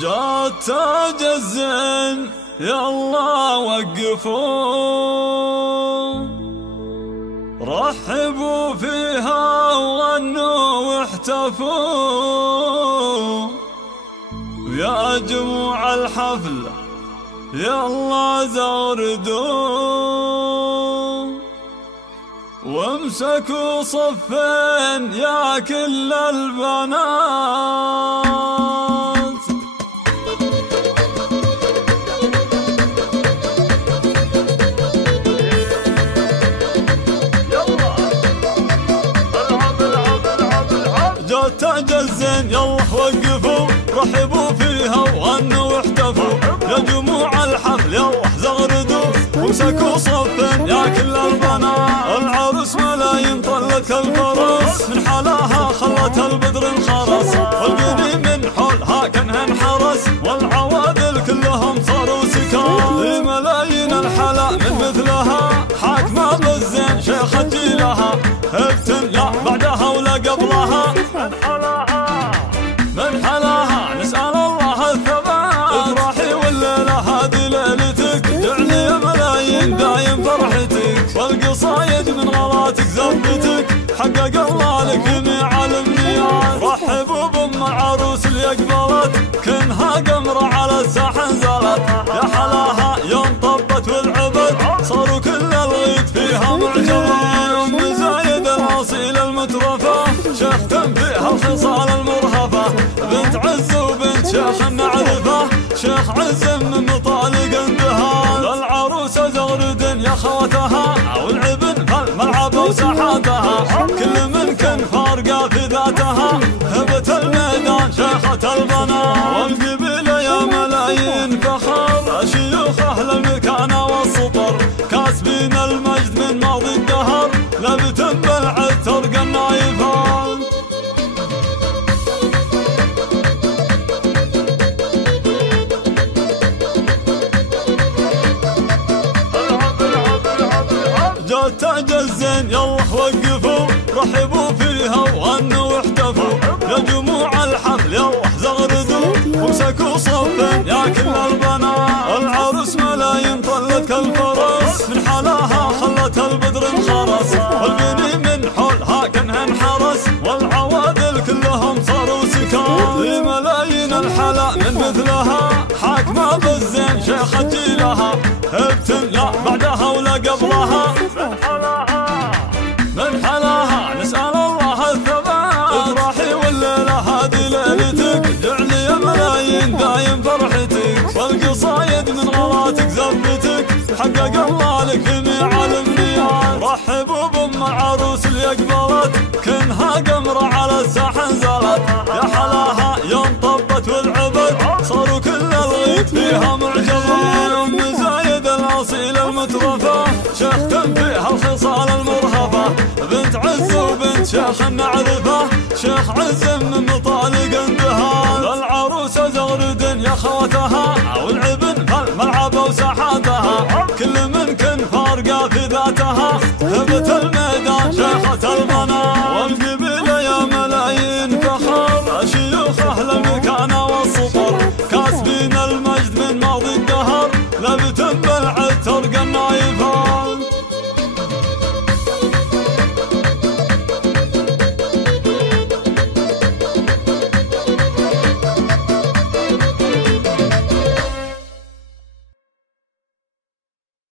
جات تاج الزين يلا وقفوا، رحبوا فيها وغنوا واحتفوا، يا جموع الحفلة يلا زغردوا، وامسكوا صفين يا كل البنات. جات تاج الزين يلا وقفوا، رحبوا فيها وغنوا واحتفوا، يا جموع الحفل يلا زغردوا، وامسكوا صفين يا كل البنات. العروس ملايين طلت كالفرس، من حلاها خلت البدر انخرس، والبني من حولها كانها انحرس، والعوادل كلهم صاروا سكان. ملايين الحلا من مثلها حاكمة بالزين شيخة جيلها، ابتن لا بعدها ولا قبلها. من حلاها نسأل الله الثبات، افرحي والليلة هذه ليلتك، جعلي ملايين دايم فرحتك، والقصايد من غلاتك زبتك، حقق الله لك جميع الامنيات. رحبوا بام عروس اللي اقبلت، كنها قمرة على الساحة نزلت، يا حلاها يوم طبت والعبد، صاروا كل الغيط فيها معجبات. ام زايد الاصيل المترفة، شيخ فيها الخصال المرهفة، بنت عز وبنت شيخ نعرفه، شيخ عز من مطالق اندهال. العروسة زغرد يا خوتها، والعبن فالملعب وساحاتها، كل من كن فارقة في ذاتها، هبت الميدان شيخة البنات. والقبيلة يا ملايين فخر، شيوخ اهل المكانة والسطر، كاسبين المجد من ماضي الدهر، لبت بالعتر النايفان. جات تاج الزين يلا وقفوا، رحبوا فيها وغنوا واحتفوا، يا جموع الحفل يلا زغردوا، وامسكوا صفين يا كل البنات. العروس ملايين طلت كالفرس، من حلاها خلت البدر انخرس، والبني من حولها كانها انحرس، والعوادل كلهم صاروا سكان. ملايين الحلا من مثلها حاكمة بالزين شيخة جيلها، ابتن لا بعدها ولا قبلها. من حلاها نسأل الله الثبات، افرحي والليلة هذه ليلتك، جعلي ملايين دايم فرحتك، والقصايد من غلاتك زبتك، حقق الله لك جميع الامنيات. رحبوا بام عروس اللي اقبلت، كنها قمرة على الساحة نزلت، يا حلاها يوم طبت والعبد، صاروا كل الغيط فيها معجبات. ام زايد الاصيل المترفة، شيخ فيها الخصال المرهفة، بنت عز وبنت شيخ نعرفه، شيخ عز من مطالق اندهال. العروسة زغرد يا خوتها، والعبن فالملعب وساحاتها، كل من كن فارقة في ذاتها، هبت الميدان